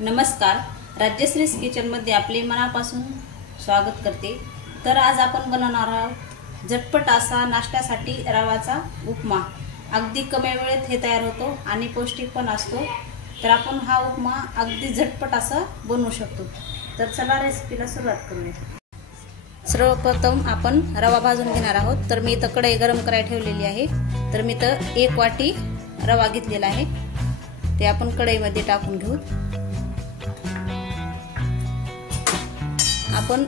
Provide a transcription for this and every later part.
नमस्कार, राज्यश्री किचनमध्ये आपले मनापासून स्वागत करते। तर आज आपण बनवणार आहोत झटपट असा नाश्त्यासाठी रवाचा उपमा। अगदी कमी वेळेत हे तयार होतो आणि पौष्टिक पण असतो। तर आपण हा उपमा अगदी झटपट असा बनवू शकतो। तर चला रेसिपीला सुरुवात करूया। सर्वप्रथम आपण रवा भाजून घेणार आहोत। तर मी इथं कढई गरम करायला ठेवलेली आहे। तर मी इथं 1 वाटी रवा घेतलेला आहे, ते आपण कढईमध्ये टाकून घेऊ। आपण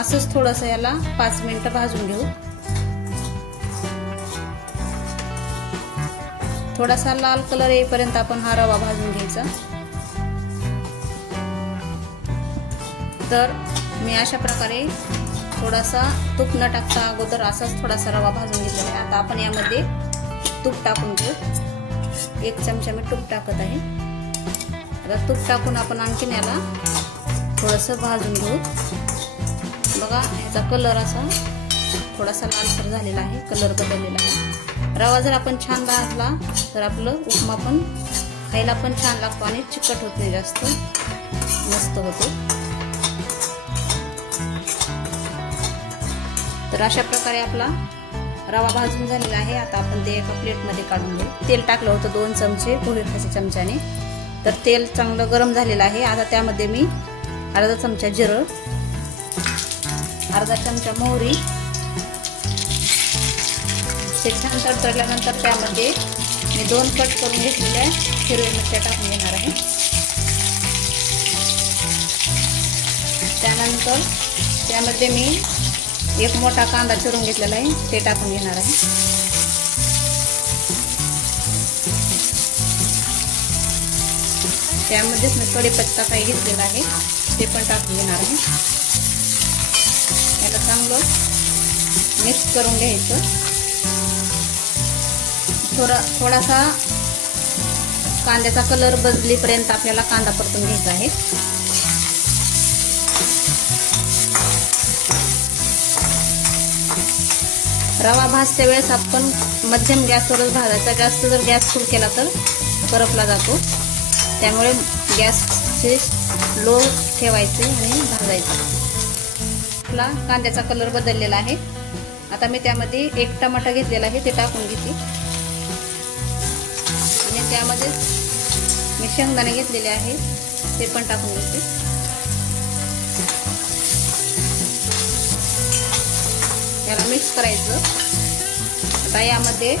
असंच थोडंसं याला 5 मिनिटं भाजून घेऊ। थोडासा लाल कलर येईपर्यंत आपण हा रवा भाजून घ्यायचा। तर मी अशा प्रकारे थोडासा तूप न टाकता अगोदर असाच थोडासा रवा भाजून घेतलेला आहे। आता आपण यामध्ये तूप टाकून घेऊ। 1 चमचा मी तूप टाकत आहे। आता तूप टाकून आपण आणखीन याला थोडंसं भाजून घेऊ। बघा, याचा कलर असा थोडासा लालसर झालेला आहे, कलर बदललेला आहे। रवा जर आपण छान भाजला तर आपलं उपमा पण खायला पण छान लागतो आणि चिकट होत नाही, जास्त मस्त होतो। तर अशा प्रकारे आपला रवा भाजून झालेला आहे। आता आपण ते एका प्लेटमध्ये काढून घेऊ। तेल टाकलं होतं 2 चमचे पोहे खायच्या चमच्याने। तर तेल चांगलं गरम झालेलं आहे। आता त्यामध्ये मी अर्धा चमचा जिरं, अर्धा चमचा मोहरी, ते छान तडतडल्यानंतर त्यामध्ये मी 2 कट करून घेतलेल्या हिरव्या मिरच्या टाकून घेणार आहे। त्यानंतर त्यामध्ये मी 1 मोठा कांदा चिरून घेतलेला आहे, ते टाकून घेणार आहे। त्यामध्येच मी कढीपत्ता काही घेतलेला आहे, ते पण टाकून घेणार आहे। याला चांगलं मिक्स करून घ्यायचं। थोडासा कांद्याचा कलर बदलेपर्यंत आपल्याला कांदा परतून घ्यायचा आहे। रवा भाजते वेळेस आपण मध्यम गॅसवरच भाजायचा। जास्त जर गॅस फुल केला तर करपला जातो, त्यामुळे गॅसचे लो ठेवायचे आणि भाजायचं। आपला कांद्याचा कलर बदललेला आहे। आता मी त्यामध्ये 1 टमाटा घेतलेला आहे, ते टाकून घेते आणि त्यामध्ये मी शेंगदाणे घेतलेले आहे, ते पण टाकून घेते। याला मिक्स करायचं। आता यामध्ये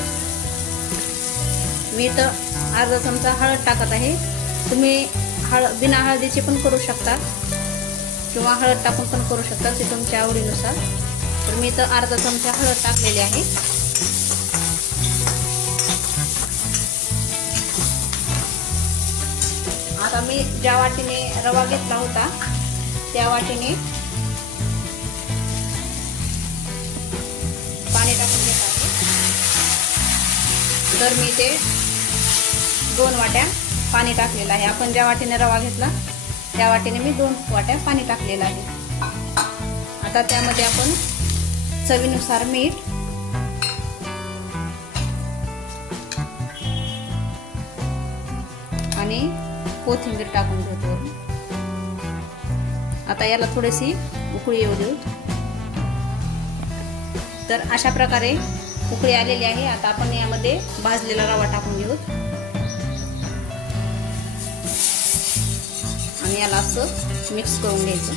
मी तर अर्धा चमचा हळद टाकत आहे। तुम्ही बिना हळदीची पण करू शकता किंवा हळद टाकून पण करू शकता, ते तुमच्या आवडीनुसार। तर मी तर अर्धा चमचा हळद टाकलेली आहे। आता मी ज्या वाटीने रवा घेतला होता त्या वाटीने पाणी टाकून घेत आहे। तर मी ते 2 वाट्या पाणी टाकलेलं आहे। आपण ज्या वाटीने रवा घेतला त्या वाटीने मी 2 वाट्या पाणी टाकलेलं आहे। आता त्यामध्ये आपण चवीनुसार मीठ, आणि कोथिंबीर टाकून घेतो। आता याला थोडीशी उकळी येऊ देऊ। तर अशा प्रकारे उकळी आलेली आहे। आता आपण यामध्ये भाजलेला रवा टाकून घेऊ आणि याला असं मिक्स करून घ्यायचं।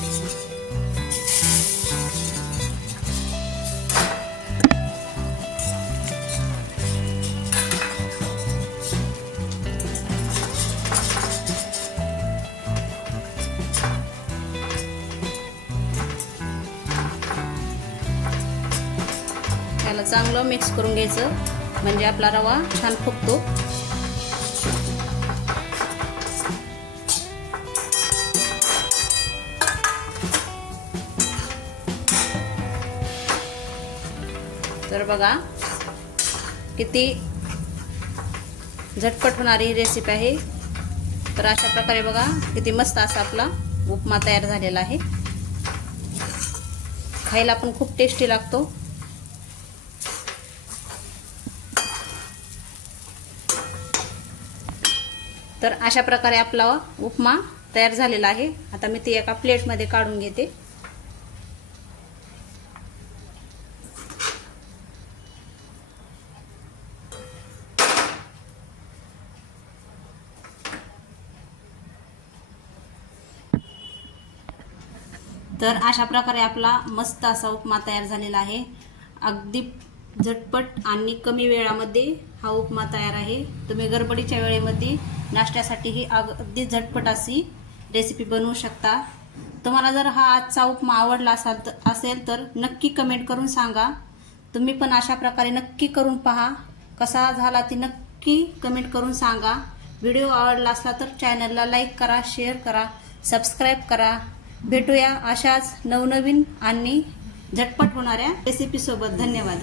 याला चांगलं मिक्स करून घ्यायचं, म्हणजे आपला रवा छान फुगतो। तर बघा, किती झटपट होणारी रेसिपी आहे। तर अशा प्रकारे बघा किती मस्त असा आपला उपमा तयार झालेला आहे। खायला पण खूप टेस्टी लागतो। तर अशा प्रकारे आपला उपमा तयार झालेला आहे. आता मी ते एका प्लेटमध्ये काढून घेते. तर अशा प्रकारे आपला मस्त असा उपमा तयार झालेला आहे. अगदी झटपट आणि कमी वेळामध्ये हा उपमा तयार आहे. तुम्ही गडबडीच्या वेळेमध्ये नाश्त्यासाठी ही अगदी झटपट अशी रेसिपी बनवू शकता. तुम्हाला जर हा आजचा उपमा आवडला असेल तर नक्की कमेंट करून सांगा. तुम्ही पण अशा प्रकारे नक्की करून पहा. कसा झाला ती नक्की कमेंट करून सांगा. व्हिडिओ आवडला असला तर चॅनलला लाईक करा, शेअर करा, सबस्क्राईब करा. भेटूया अशाच नवनवीन आणि झटपट होणाऱ्या रेसिपी सोबत. धन्यवाद.